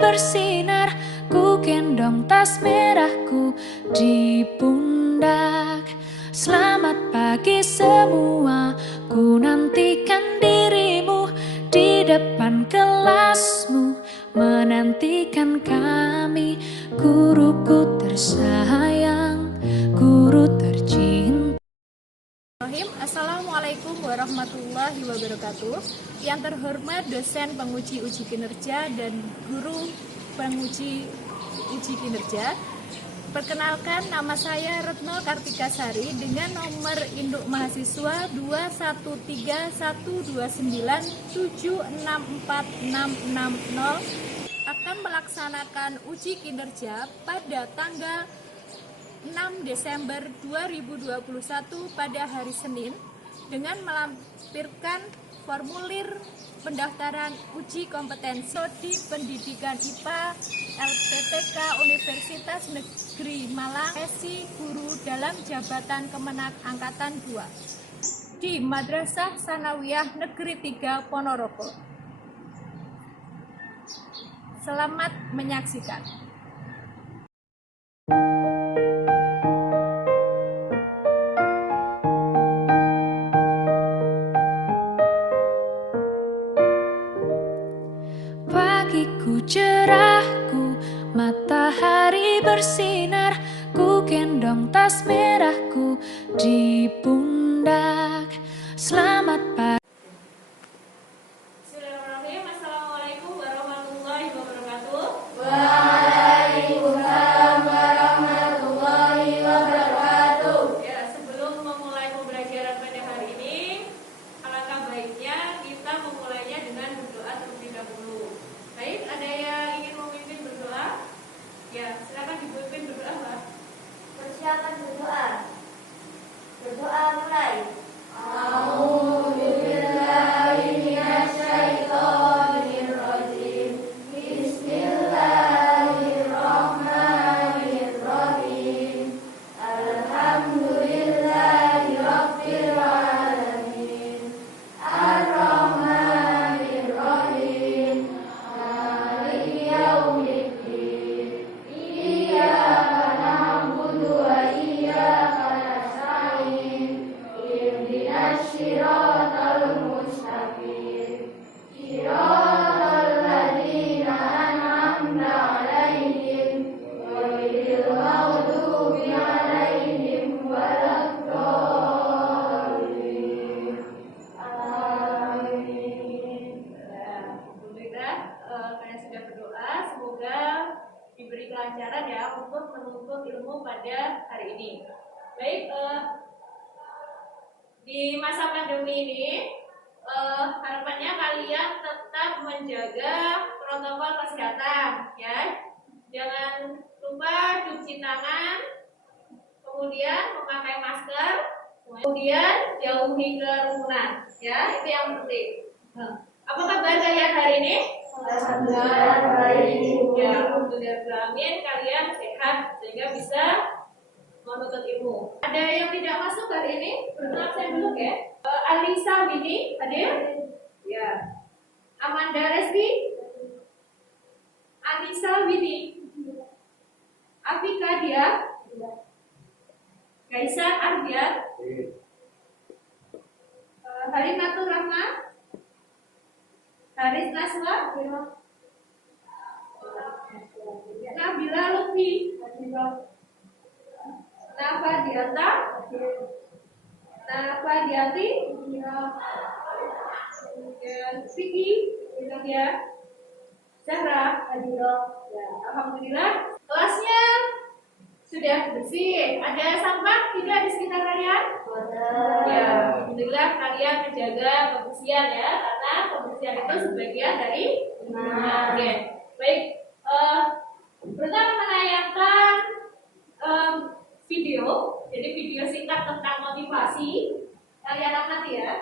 bersinar, ku gendong tas merahku di pundak. Selamat pagi semua, ku nantikan dirimu di depan kelasmu, menantikan kami, guruku tersayang, guru tercinta. Assalamualaikum warahmatullahi wabarakatuh. Yang terhormat dosen penguji uji kinerja dan guru penguji uji kinerja, perkenalkan, nama saya Retno Kartikasari dengan nomor induk mahasiswa 2131297646660 akan melaksanakan uji kinerja pada tanggal 6 Desember 2021 pada hari Senin dengan melampirkan formulir pendaftaran uji kompetensi di Pendidikan IPA LPTK Universitas Negeri Malang, sesi guru dalam jabatan Kemenak Angkatan 2 di Madrasah Sanawiyah Negeri 3 Ponorogo. Selamat menyaksikan. Pagiku cerahku, matahari bersinar, ku gendong tas merahku di pundak. Selamat pagi. Bismillahirrahmanirrahim. Assalamualaikum warahmatullahi wabarakatuh. Waalaikumsalam warahmatullahi wabarakatuh. Ya, sebelum memulai pembelajaran pada hari ini, alangkah baiknya kita memulainya dengan berdoa terlebih dahulu. Baik, ada yang ingin memimpin berdoa? Ya, silakan dipimpin berdoa, Mbak. Persiapan berdoa. Berdoa mulai. Bismillahirrahmanirrahim. Alhamdulillahirrabbilalamin. Ar-Rahmanirrahim. Maliki yaumiddin. Iyyaka na'budu wa iyyaka nasta'in. Ihdinas siratal mustaqim. Siratal ladzina an'amta 'alaihim ghairil maghdubi 'alaihim waladdallin. Amin. Alhamdulillah, kalian sudah berdoa. Semoga diberi kelancaran ya untuk menuntut ilmu pada hari ini. Baik, di masa pandemi ini, harapannya kalian tetap menjaga protokol kesehatan, ya. Jangan lupa cuci tangan, kemudian memakai masker, kemudian jauhi kerumunan, ya. Itu yang penting. Apa kabar kalian hari ini? Alhamdulillah baik. Ya, alhamdulillah, amin. Kalian sehat sehingga bisa menuntut ilmu. Ada yang tidak masuk hari ini? Perkenalkan saya dulu ya. Alisa Wini hadir? Ya. Amanda Resti? Anissa Wini? Afika Dia? Kaisar Ardian? Harimatur Rahma? Haris Naswa? Nabila Lutfi? Nafa Dianta? Nafa Dianti? Vicky? Ya. Zahra? Ya. Alhamdulillah kelasnya sudah bersih. Ada sampah tidak di sekitar kalian? Ya, alhamdulillah kalian menjaga kebersihan ya, karena kebersihan itu sebagian dari iman. Oke. Baik, pertama menayangkan video, jadi video singkat tentang motivasi. Kalian amati ya.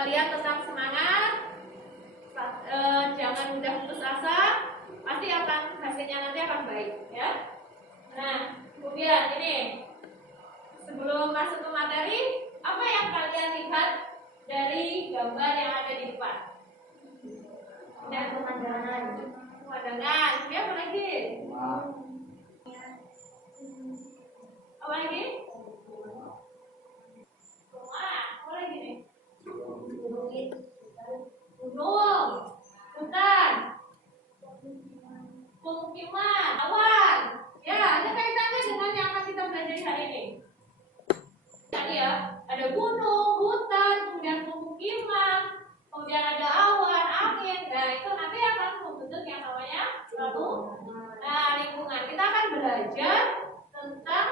kalian tetap semangat, jangan mudah putus asa, pasti hasilnya nanti akan baik ya. Nah, kemudian ini sebelum masuk ke materi, apa yang kalian lihat dari gambar yang ada di depan? Dan pemandangan. Kemudian apa lagi? Apa lagi? Apa lagi nih? Gunung, hutan, pemukiman, awan. Ya, ada kaitannya dengan yang akan kita pelajari hari ini. Tadi ya, ada gunung, hutan, kemudian pemukiman, kemudian ada awan, angin. Nah, itu nanti akan membentuk yang namanya suatu lingkungan. Kita akan belajar tentang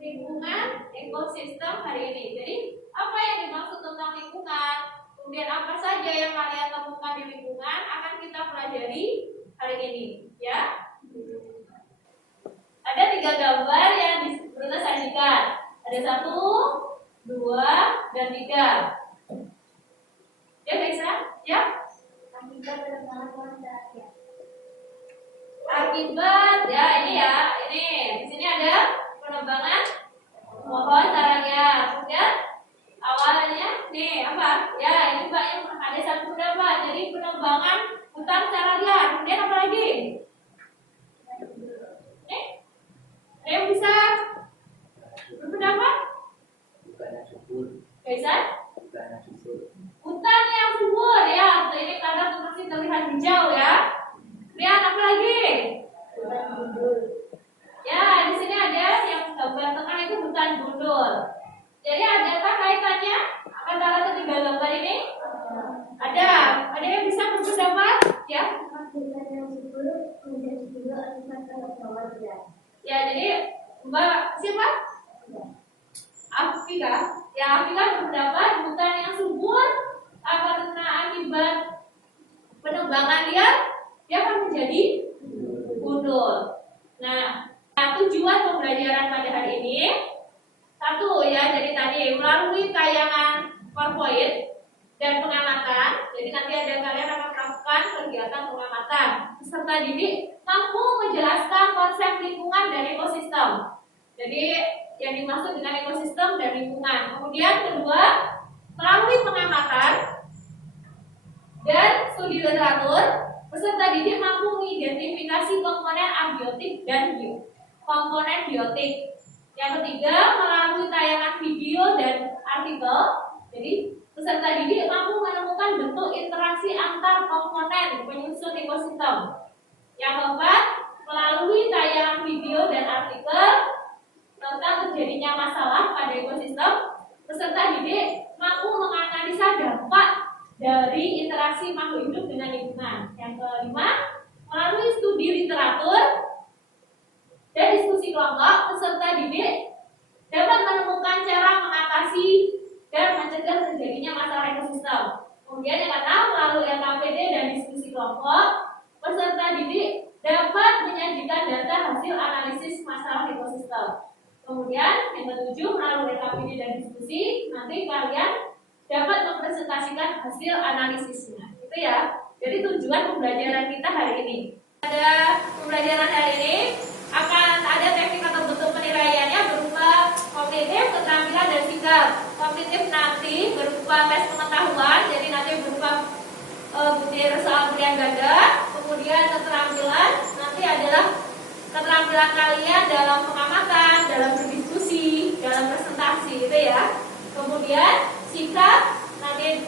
lingkungan ekosistem hari ini. Jadi, apa yang dimaksud tentang lingkungan? Kemudian apa saja yang kalian temukan di lingkungan akan kita pelajari hari ini, ya. Ada 3 gambar yang Bruna sajikan. Ada 1, 2, dan 3. Ya, Kaisa? Ya? Akibat, ya ini ya, ini di sini ada penebangan pohon caranya. Kemudian awalnya nih apa? Ya ini Mbak yang ada 1 pendapat. Jadi penebangan hutan secara liar. Kemudian apa lagi? Ada yang bisa berpendapat? Bisa? Hutan yang subur ya. Ini kadang masih terlihat hijau ya. Lihat apa lagi? Ya di sini ada yang gambar tengah itu hutan gundul. Jadi adakah kaitannya antara ketiga gambar ini? Ada yang bisa berpendapat? Ya. Ya jadi Mbak siapa? Afika. Ya Afika berpendapat hutan yang subur karena akibat penebangan liar dia akan menjadi gundul. Nah, tujuan pembelajaran pada hari ini 1 ya, jadi tadi melalui tayangan PowerPoint dan pengamatan. Jadi nanti ada kalian akan melakukan kegiatan pengamatan. Peserta didik mampu menjelaskan konsep lingkungan dan ekosistem. Jadi yang dimaksud dengan ekosistem dan lingkungan. Kemudian kedua, melalui pengamatan dan studi literatur, peserta didik mampu mengidentifikasi komponen abiotik dan komponen biotik. Yang ketiga, melalui tayangan video dan artikel, jadi peserta didik mampu menemukan bentuk interaksi antar komponen penyusun ekosistem. Yang keempat, melalui tayangan video dan artikel tentang terjadinya masalah pada ekosistem, peserta didik mampu menganalisa dampak dari interaksi makhluk hidup dengan lingkungan. Yang kelima, melalui studi literatur dan diskusi kelompok, peserta didik dapat menemukan cara mengatasi dan mencegah terjadinya masalah ekosistem. Kemudian yang keenam, melalui LKPD dan diskusi kelompok, peserta didik dapat menyajikan data hasil analisis masalah ekosistem. Kemudian yang ketujuh, melalui LKPD dan diskusi, nanti kalian dapat mempresentasikan hasil analisisnya. Itu ya. Jadi tujuan pembelajaran kita hari ini. Pada pembelajaran hari ini akan ada teknik atau bentuk penilaiannya berupa kognitif, keterampilan, dan sikap. Kognitif nanti berupa tes pengetahuan, jadi nanti berupa butir soal pilihan ganda. Kemudian keterampilan nanti adalah keterampilan kalian dalam pengamatan, dalam berdiskusi, dalam presentasi, itu ya. Kemudian sikap nanti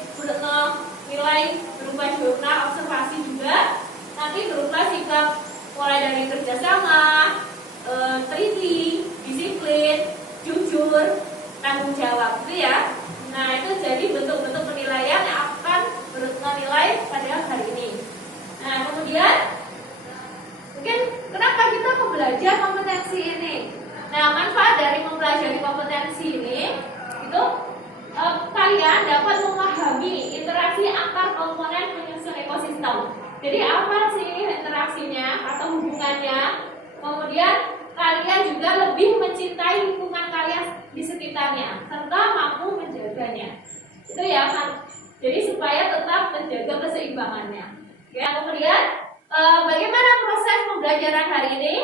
nilai berupa jurnal observasi juga, nanti berupa sikap mulai dari kerjasama, teliti, disiplin, jujur, tanggung jawab, itu ya. Nah itu jadi bentuk-bentuk penilaian yang akan menilai pada hari ini. Nah kemudian mungkin kenapa kita belajar kompetensi ini? Nah manfaat dari mempelajari kompetensi ini itu kalian dapat memahami interaksi antar komponen penyusun ekosistem. Jadi apa sih ini interaksinya atau hubungannya? Kemudian kalian juga lebih mencintai lingkungan kalian di sekitarnya serta mampu menjaganya. Itu ya kan. Jadi supaya tetap menjaga keseimbangannya. Ya, kemudian bagaimana proses pembelajaran hari ini?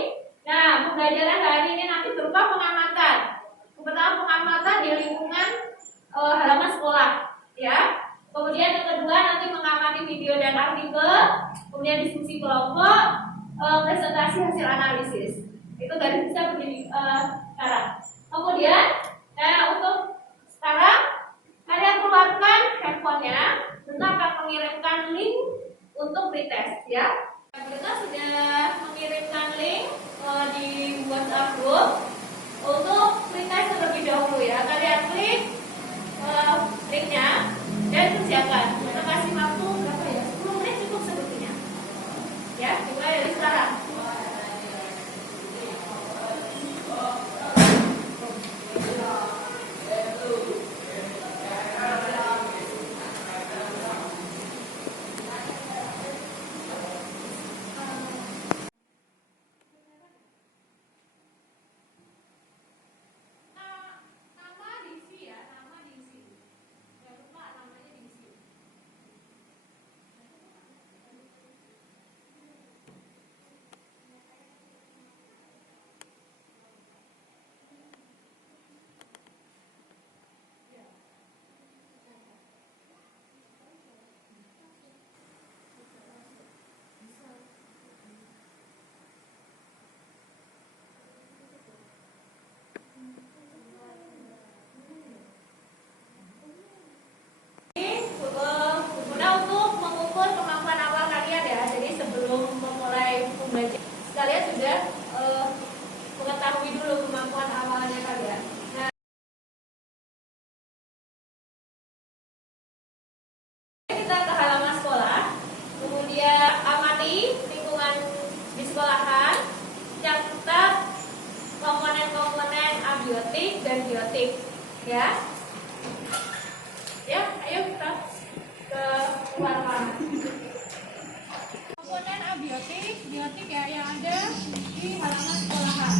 Nah, pembelajaran hari ini nanti berupa pengamatan. Pertama, pengamatan di lingkungan halaman sekolah, ya. Kemudian yang kedua nanti mengamati video dan artikel, kemudian diskusi kelompok, presentasi hasil analisis. Itu dari bisa sekarang. Kemudian, nah untuk sekarang kalian keluarkan handphonenya, Bunda akan mengirimkan link untuk pretest, ya. Bunda sudah mengirimkan link di WhatsApp group untuk pretest terlebih dahulu, ya. Kalian klik linknya dan kerjakan. Kita kasih waktu berapa ya? 10 menit cukup sebetulnya. Ya, dimulai dari sekarang. Kalian sudah mengetahui dulu kemampuan awalnya kalian. Nah, kita ke halaman sekolah, kemudian amati lingkungan di sekolahan, catat komponen-komponen abiotik dan biotik, ya. Ya, ayo kita ke halaman. Komponen abiotik, biotik ya yang ada di halaman sekolahan.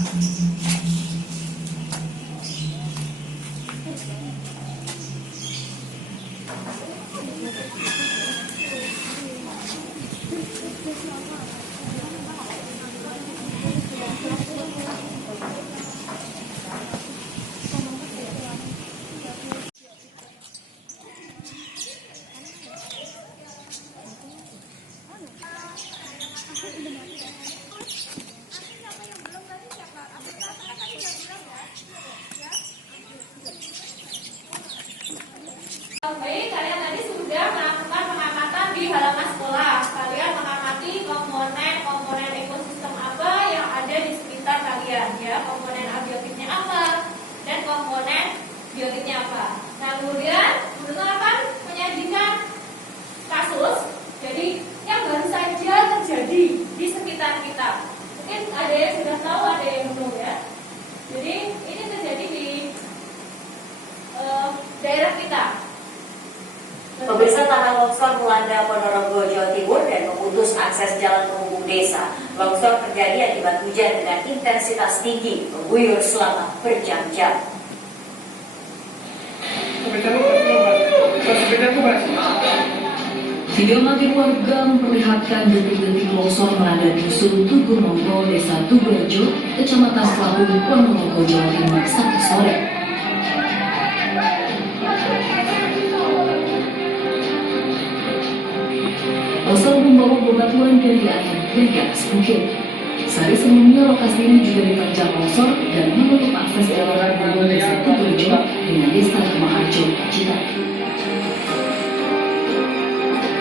Baik, kalian tadi sudah melakukan pengamatan di halaman sekolah. Kalian mengamati komponen ekosistem apa yang ada di sekitar kalian, ya. Komponen abiotiknya apa dan komponen biotiknya apa. Nah, kemudian Bunda akan menyajikan kasus. Jadi yang baru saja terjadi di sekitar kita. Mungkin ada yang sudah tahu, ada yang belum, ya. Jadi ini terjadi di daerah kita. Pemirsa, tanah longsor melanda Ponorogo, Jawa Timur dan memutus akses jalan penghubung desa. Longsor terjadi akibat hujan dengan intensitas tinggi, mengguyur selama berjam-jam. Video amatir warga memperlihatkan detik-detik longsor melanda dusun Tugu Monggo, Desa Tugurejo, Kecamatan Selapung, Ponorogo, Jawa Timur, Sabtu sore. Longsor membawa bebatuan dari air dari atas bukit. Sehari sebelumnya lokasi ini juga diterjang longsor dan menutup akses jalan hubung Desa Tugurejo dengan Desa Kemaharjo, Pacitan.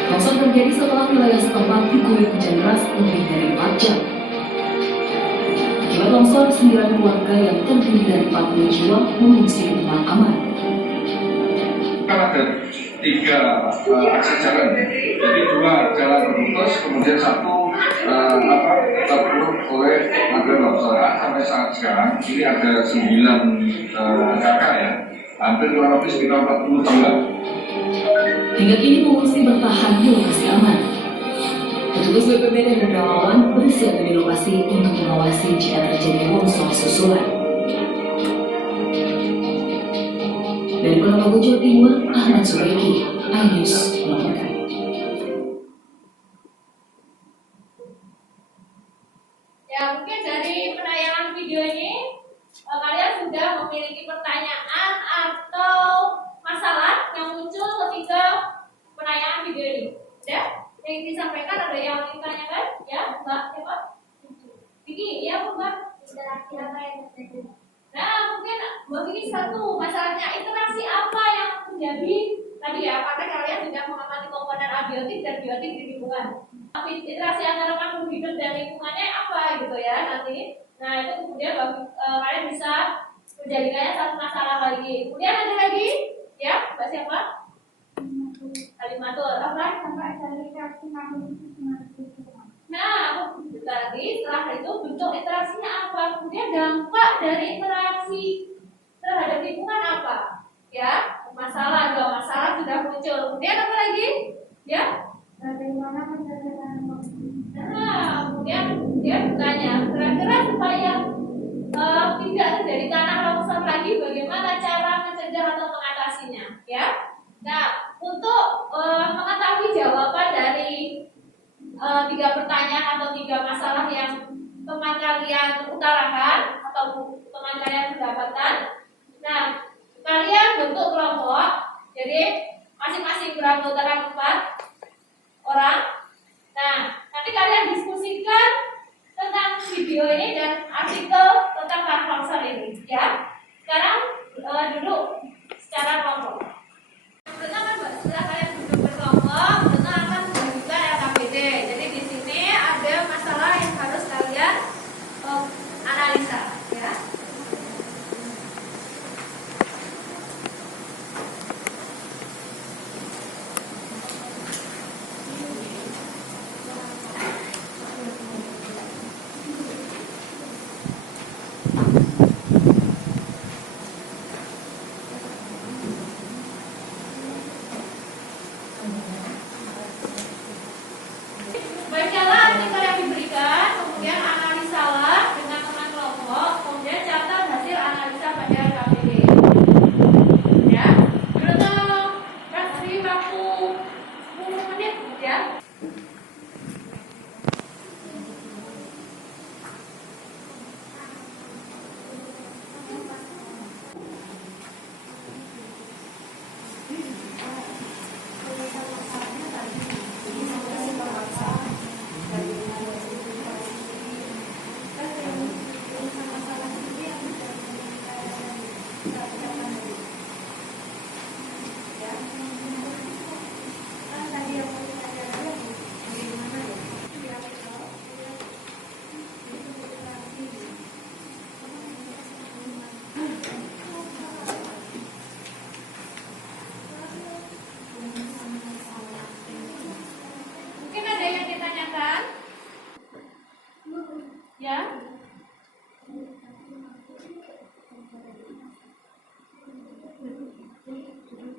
Longsor terjadi setelah wilayah setempat diguyur hujan deras lebih dari 4 jam. Akibat longsor, 9 keluarga yang terdiri dari 40 jiwa mengungsi ke tempat aman. Kan ada 3 akses jalan, jadi 2 jalan terputus, kemudian 1 terpuruk oleh material longsor. Sampai saat sekarang ini ada 9 kakak, ya, hampir kurang lebih sekitar 40 jiwa. Hingga kini pengungsi bertahan di lokasi aman. Petugas BPBD dan relawan bersiap di lokasi untuk mengawasi jika terjadi longsor susulan. Dari Ponorogo, Jawa Timur, Ahmad Subaiki, iNews melaporkan. Ya, mungkin dari penayangan video ini kalian sudah memiliki pertanyaan atau masalah yang muncul ketika penayangan video ini. Ya, yang disampaikan ada yang ingin ditanyakan? Ya, Mbak siapa? Vicky, ya Mbak. Interaksi apa yang terjadi? Nah, mungkin Mbak Vicky satu masalahnya interaksi apa yang terjadi tadi ya, karena kalian sudah mengamati komponen abiotik dan biotik di lingkungan. Interaksi antara makhluk hidup dan lingkungannya apa gitu ya nanti. Nah, itu kemudian kalian bisa menjadikannya satu masalah lagi. Kemudian ada lagi, ya, Mbak siapa? Kalimatur, apa? Sampai dari reaksi makhluk itu. Nah, lagi setelah itu bentuk interaksinya apa? Kemudian dampak dari interaksi terhadap lingkungan apa? Ya, masalah dua masalah sudah muncul. Kemudian apa lagi? Ya, Bagaimana penjelasan nah, kemudian dia bertanya, kira-kira supaya tidak terjadi tanah longsor lagi, bagaimana cara mencegah atau mengatasinya? Ya, nah, untuk mengetahui jawaban dari tiga pertanyaan atau tiga masalah yang teman kalian utarakan atau teman kalian mendapatkan, nah, kalian bentuk kelompok. Jadi masing-masing beranggota 4 orang. Nah, nanti kalian diskusikan tentang video ini dan artikel tentang tanah longsor ini, ya. Sekarang duduk secara kelompok. Pertama, setelah kalian duduk berkelompok, kita akan menunjukkan LKPD. Jadi di sini ada masalah yang harus kalian analisa, ya. Bacalah artikel yang diberikan, kemudian analisalah dengan teman kelompok, kemudian catat hasil analisa pada LKPD. Ya, berapa? Kasih waktu 10 menit, ya. Mungkin ada yang ditanyakan? Ya?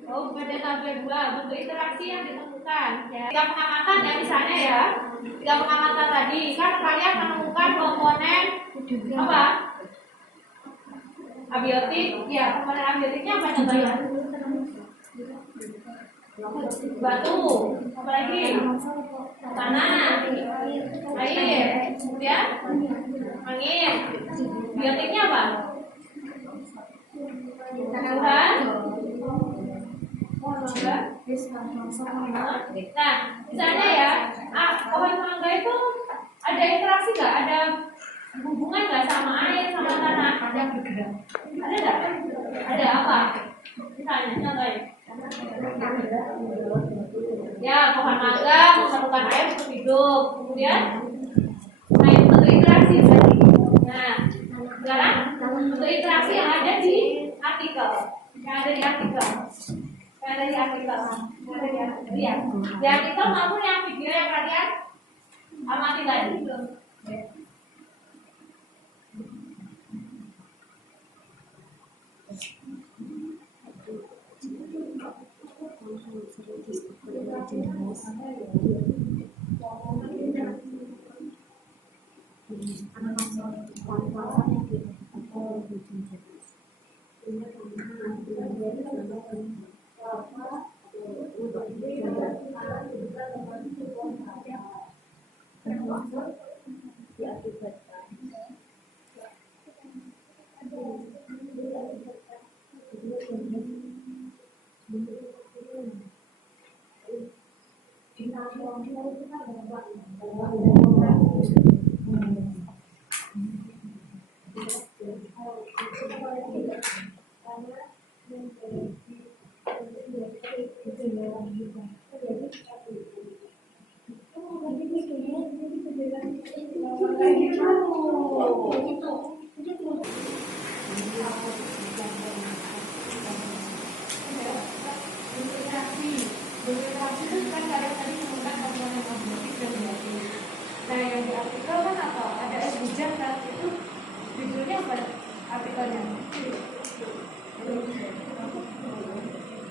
Oh, pada tabel 2 bentuk interaksi yang ditemukan. Ya. Tiga pengamatan ya misalnya ya. Tiga pengamatan tadi kan kalian menemukan komponen apa? Abiotik. Ya, komponen abiotiknya apa contohnya? Batu, apa lagi? Tanah, air, kemudian angin. Biotiknya apa? Tumbuhan. Nah, misalnya ya, pohon mangga itu ada interaksi nggak? Ada hubungan nggak sama air, sama tanah? Ada bergerak. Ada nggak? Ada apa? Misalnya, contohnya. Ya, pohon mangga memerlukan air untuk hidup. Kemudian, air bentuk interaksi tadi. Nah, sekarang bentuk interaksi yang ada di artikel. Yang ada di artikel. Di artikel maupun yang video yang kalian amati tadi. Nah, yang di artikel kan apa? Ada es hujan kan? Itu judulnya apa artikelnya?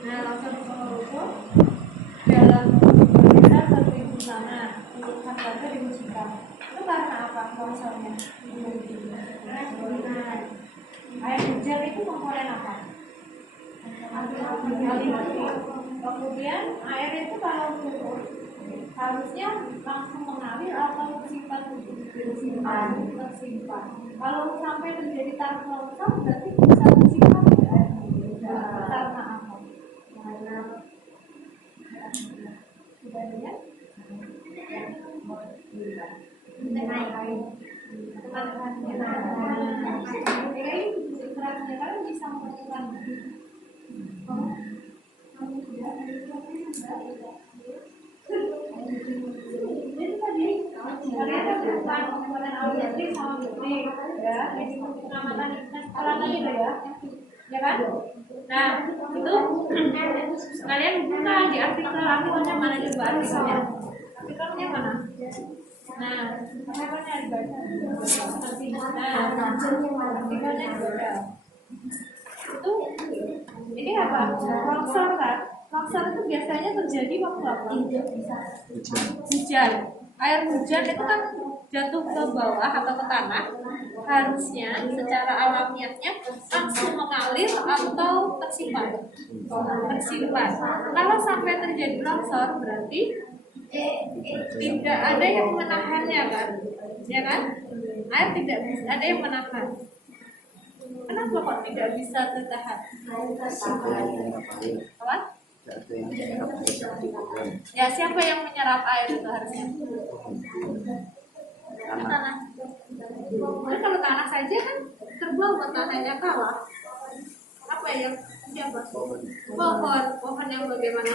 Nah, langsung itu dalam berita terlibu sana untuk kata dimusikan. Itu karena apa longsornya? Nah, air hujan itu komponen apa? Kemudian air itu kalau turun harusnya langsung mengalir atau tersimpan. Kalau sampai terjadi tanah longsor berarti bisa tersimpan karena apa? Karena bisa melakukan jadi tadi ternyata bukan komponen algoritma sama metrik ya, jadi pengamatan sekolah tadi ya kan? Nah itu kalian buka di artikelnya mana coba artikelnya mana? Nah artikelnya dibaca. Nah artikelnya dibaca. Itu ini apa? Longsor kan? Longsor itu biasanya terjadi waktu apa? Hujan. Air hujan itu kan jatuh ke bawah atau ke tanah. Harusnya secara alamiahnya langsung mengalir atau tersimpan. Kalau sampai terjadi longsor berarti tidak ada yang menahannya kan? Ya kan? Air tidak ada yang menahan. Kenapa kok tidak bisa tertahan? Apa? Ya siapa yang menyerap air itu harusnya? Tanah. Jadi kalau tanah saja kan terbawa, tanahnya kalah. Apa yang siapa? Pohon yang bagaimana?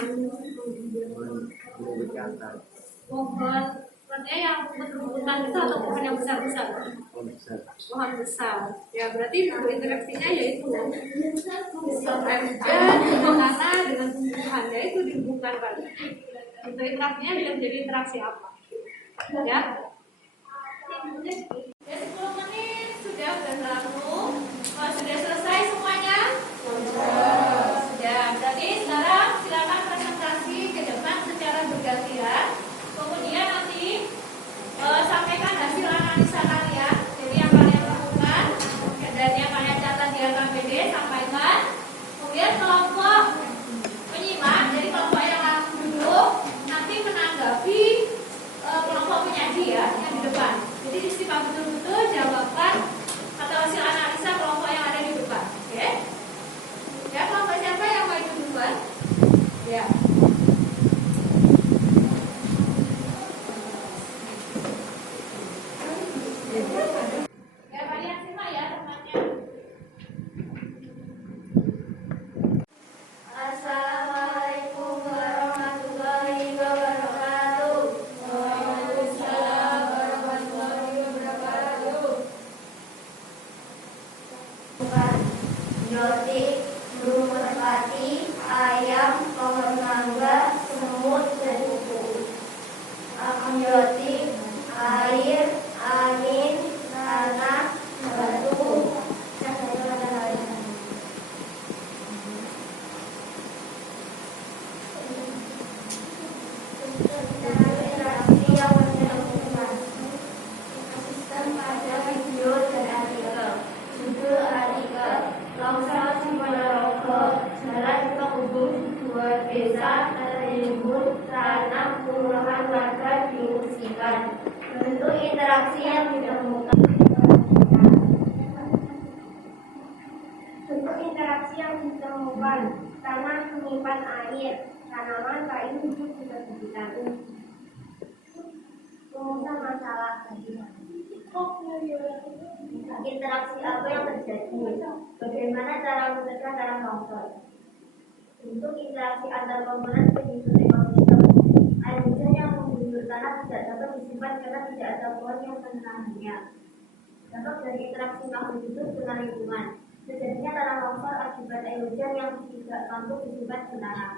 Pohon artinya yang rumput-rumputan itu atau pohon yang besar-besar? Pohon besar. Ya berarti interaksinya yaitu air hujan dengan tanah dengan tumbuhan, yaitu dihubungkan balik. Itu interaksinya menjadi interaksi apa? Ya. Ya 10 menit sudah berlalu. Sudah selesai semuanya? Sudah. Berarti sekarang silakan presentasi ke depan secara bergantian. Kemudian nanti sampaikan hasil analisa kalian. Jadi yang kalian lakukan dan yang kalian catat di AKBD sampaikan. Kemudian kelompok penyimak, jadi kelompok yang duduk nanti menanggapi kelompok penyaji ya yang di depan. Jadi disimak betul-betul jawaban atau hasil analisa kelompok yang ada di depan. Oke? Ya, kelompok siapa yang mau ikut duluan? Ya. Ya, kalian simak ya temannya. Assalamualaikum warahmatullahi wabarakatuh. Waalaikumsalam warahmatullahi wabarakatuh. Jotik, burung merpati, ayam, pohon mangga, semut, dan kupu. Jotik, air, angin, tanah, batu, cahaya. Interaksi yang menentukan asisten pada video dan artikel. Judul artikel Longsor di Ponorogo desa tertimbun karena puluhan warga diungsikan. Bentuk interaksi yang ditemukan. Bentuk interaksi yang ditemukan tanah menyimpan air, tanaman kayu hidup di perbukitan. Rumusan masalah. Interaksi apa yang terjadi? Bagaimana cara mencegah tanah longsor? Bentuk interaksi antar komponen penyusun ekosistem. Air hujan yang mengguyur tanah tidak dapat disimpan karena tidak ada pohon yang menahannya. Dampak dari interaksi makhluk hidup dengan lingkungan. Terjadinya tanah longsor akibat air hujan yang tidak mampu disimpan di tanah.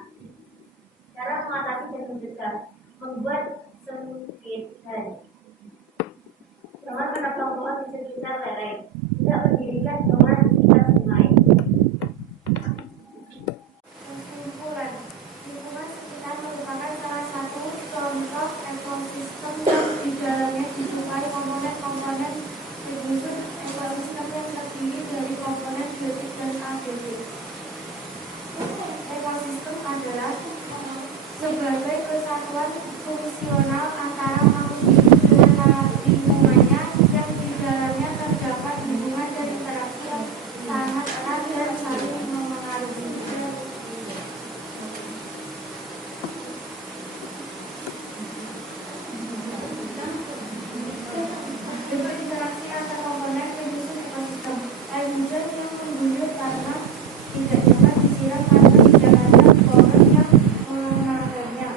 Cara mengatasi dan mencegah. Membuat sempitan. Jangan menebang pohon di sekitar lereng. Tidak mendirikan bangunan di sekitar sungai. Kesimpulan, lingkungan sekitar merupakan salah satu contoh ekosistem yang di dalamnya dijumpai komponen-komponen penyusun ekosistem yang terdiri dari komponen biotik dan abiotik. Ekosistem adalah sebagai kesatuan fungsional antara makhluk hidup dengan lingkungannya yang di dalamnya terdapat hubungan dan interaksi yang sangat erat dan saling memengaruhi. Bentuk interaksi antar komponen penyusun ekosistem. Air hujan yang mengguyur karena tidak dapat disiram karena tidak ada pohon yang mengenalnya.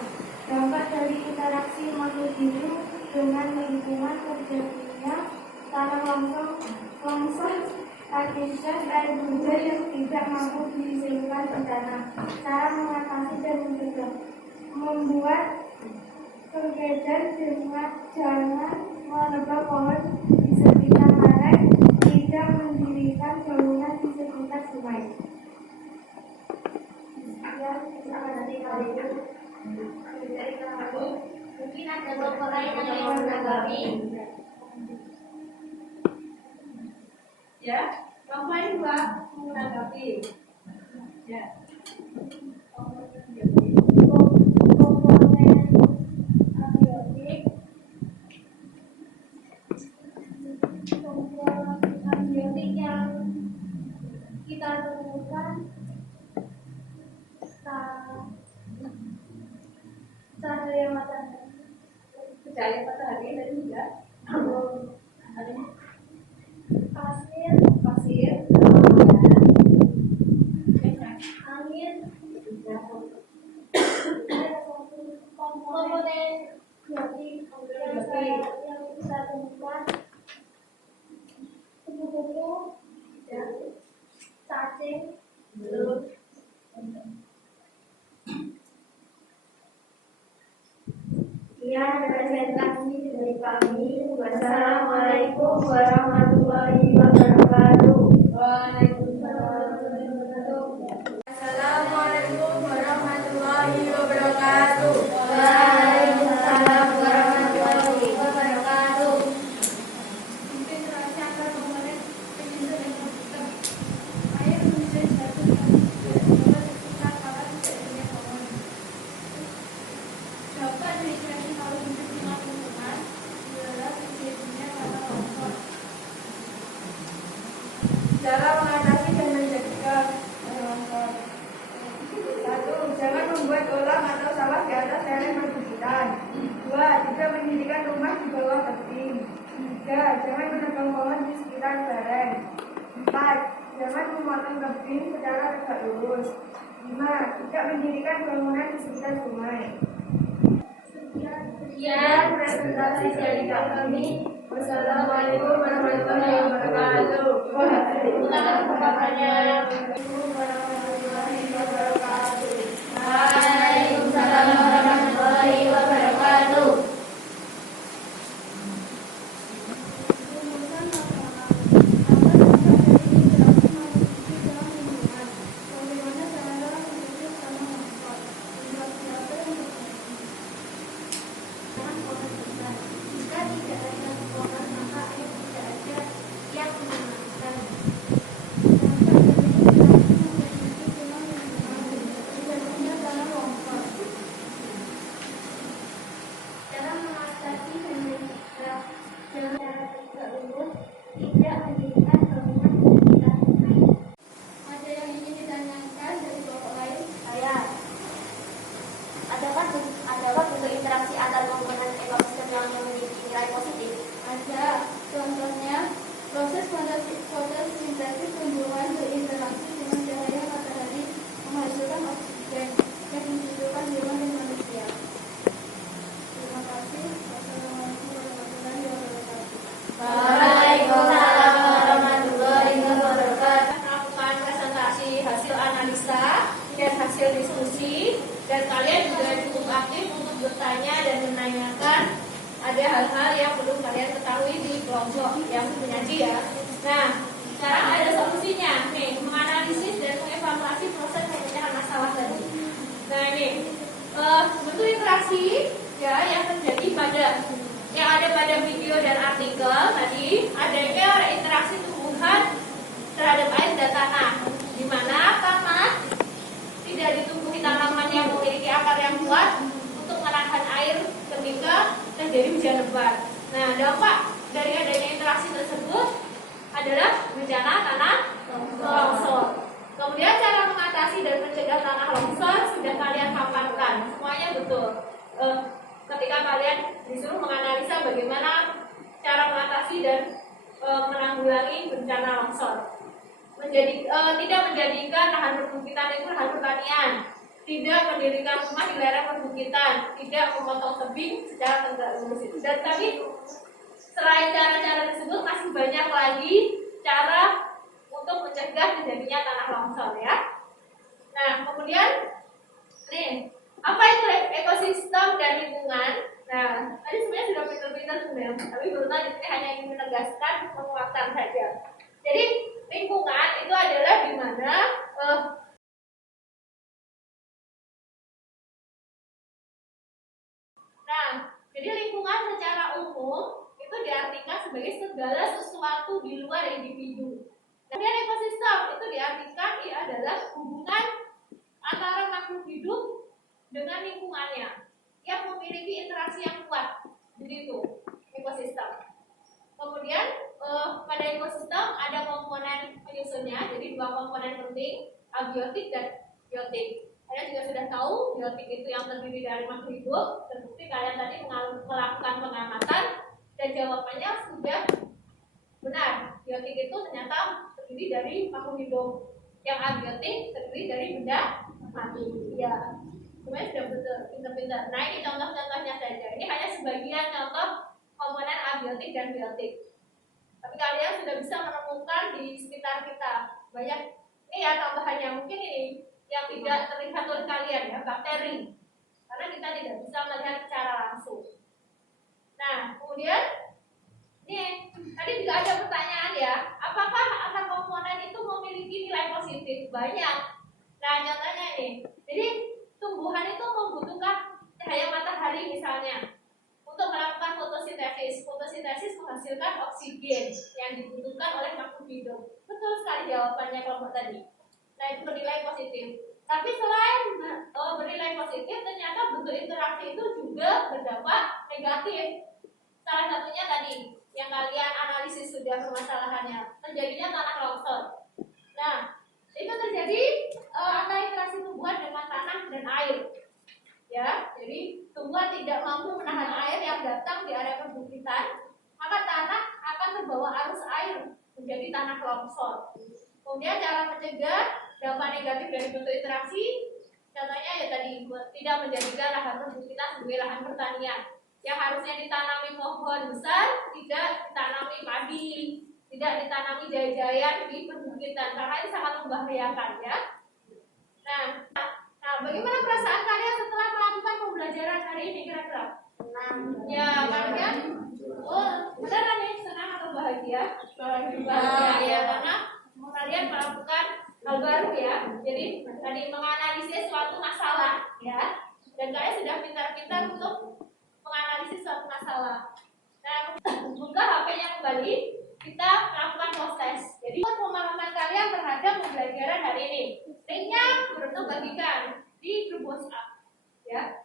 Dampak dari interaksi makhluk hidup dengan lingkungan terjadinya tanah longsor akibat air hujan yang tidak mampu disimpan di tanah. Cara mengatasi dan mencegah. Membuat pengedar dengan jangan menebang pohon di sekitar lereng, tidak mendirikan bangunan di sekitar sungai. Mungkin ada beberapa lain yang ingin menanggapi. Ya, Bapak Ibu menanggapi. Ya. Komponen abiotik yang kita temukan cahaya matahari dan juga pasir, angin, komponen biotik yang kita temukan kupu-kupu, cacing, belut. Sekian presentasi dari kami. Wassalamualaikum warahmatullahi wabarakatuh. Assalamualaikum warahmatullahi wabarakatuh. Waalaikumsalam warahmatullahi wabarakatuh. Interaksi antar komponen penyusun ekosistem. Air hujan jatuh dapat sekitar kapan terjadinya pohon. Dampak dari interaksi makhluk hidup dengan lingkungan adalah terjadinya tanah longsor. Cara mengatasi dan mencegah tanah longsor. 1. Jangan membuat kolam atau sawah di atas lereng perbukitan. 2. Tidak mendirikan rumah di bawah tebing. 3. Jangan menebang pohon di sekitar lereng. 4. Jangan memotong tebing secara tegak lurus. 5. Tidak mendirikan bangunan di sekitar sungai. Sekian presentasi dari kami. Wassalamualaikum warahmatullahi wabarakatuh. Waalaikumsalam warahmatullahi wabarakatuh. Waalaikumsalam warahmatullahi wabarakatuh. Jika tidak ada pohon, maka air tidak ada yang mengenalkan. Dampak dari interaksi makhluk hidup dengan lingkungan. hasil diskusi dan kalian juga cukup aktif untuk bertanya dan menanyakan ada hal-hal yang perlu kalian ketahui di kelompok yang menyaji ya. Nah, sekarang ada solusinya nih, menganalisis dan mengevaluasi proses pemecahan masalah tadi. Nah ini bentuk interaksi ya yang terjadi pada yang ada pada video dan artikel tadi, adanya interaksi tumbuhan terhadap air dan tanah, di mana tanah tidak ditumbuhi tanaman yang memiliki akar yang kuat untuk menahan air ketika terjadi hujan lebat. Nah, dampak dari adanya interaksi tersebut adalah bencana tanah longsor. Kemudian cara mengatasi dan mencegah tanah longsor sudah kalian paparkan, semuanya betul. Ketika kalian disuruh menganalisa bagaimana cara mengatasi dan menanggulangi bencana longsor. Tidak menjadikan lahan perbukitan itu lahan pertanian, tidak mendirikan rumah di lereng perbukitan, tidak memotong tebing secara tegak lurus itu. Dan tapi selain cara-cara tersebut masih banyak lagi cara untuk mencegah terjadinya tanah longsor ya. Nah kemudian nih, apa itu ekosistem dan lingkungan? Nah tadi sebenarnya sudah pintar-pintar sebenarnya, tapi Bruno di sini hanya ingin menegaskan, menguatkan saja. Jadi lingkungan itu adalah di mana nah, jadi lingkungan secara umum itu diartikan sebagai segala sesuatu di luar individu. Kemudian ekosistem itu diartikan ia adalah hubungan antara makhluk hidup dengan lingkungannya yang memiliki interaksi yang kuat. Begitu ekosistem. Kemudian pada ekosistem ada komponen penyusunnya, jadi dua komponen penting, abiotik dan biotik. Kalian juga sudah tahu biotik itu yang terdiri dari makhluk hidup. Terbukti kalian tadi melakukan pengamatan dan jawabannya sudah benar. Biotik itu ternyata terdiri dari makhluk hidup. Yang abiotik terdiri dari benda mati. Ya, sebenarnya sudah betul, pintar-pintar. Nah ini contoh-contohnya saja. Ini hanya sebagian contoh komponen abiotik dan biotik. Tapi kalian sudah bisa menemukan di sekitar kita banyak. Ini ya tambahannya, mungkin ini yang tidak terlihat oleh kalian ya, bakteri. Karena kita tidak bisa melihat secara langsung. Nah, kemudian ini tadi juga ada pertanyaan ya, apakah antar komponen itu memiliki nilai positif? Banyak. Nah, contohnya ini. Jadi tumbuhan itu membutuhkan cahaya matahari misalnya untuk melakukan fotosintesis. Fotosintesis menghasilkan oksigen yang dibutuhkan oleh makhluk hidup. Betul sekali jawabannya kelompok tadi. Nah itu bernilai positif. Tapi selain bernilai positif, ternyata bentuk interaksi itu juga berdampak negatif. Salah satunya tadi yang kalian analisis sudah permasalahannya, terjadinya tanah longsor. Nah itu terjadi antara interaksi tumbuhan dengan tanah dan air. Ya, jadi tumbuhan tidak mampu menahan air yang datang di area perbukitan, maka tanah akan terbawa arus air menjadi tanah longsor. Kemudian cara mencegah dampak negatif dari bentuk interaksi, contohnya ya tadi tidak menjadikan lahan perbukitan sebagai lahan pertanian. Yang harusnya ditanami pohon besar, tidak ditanami padi, tidak ditanami jaya-jayan di perbukitan, karena ini sangat membahayakan ya. Nah, bagaimana perasaan kalian setelah melakukan pembelajaran hari ini kira-kira? Ya, kalian beneran nih senang atau bahagia? Bahagia ya, karena kalian melakukan hal baru ya. Jadi tadi menganalisis suatu masalah ya, dan kalian sudah pintar-pintar untuk menganalisis suatu masalah. Nah, buka HP-nya kembali, kita melakukan proses. Jadi pemahaman kalian terhadap pembelajaran hari ini. Linknya Bruno bagikan di grup WhatsApp ya.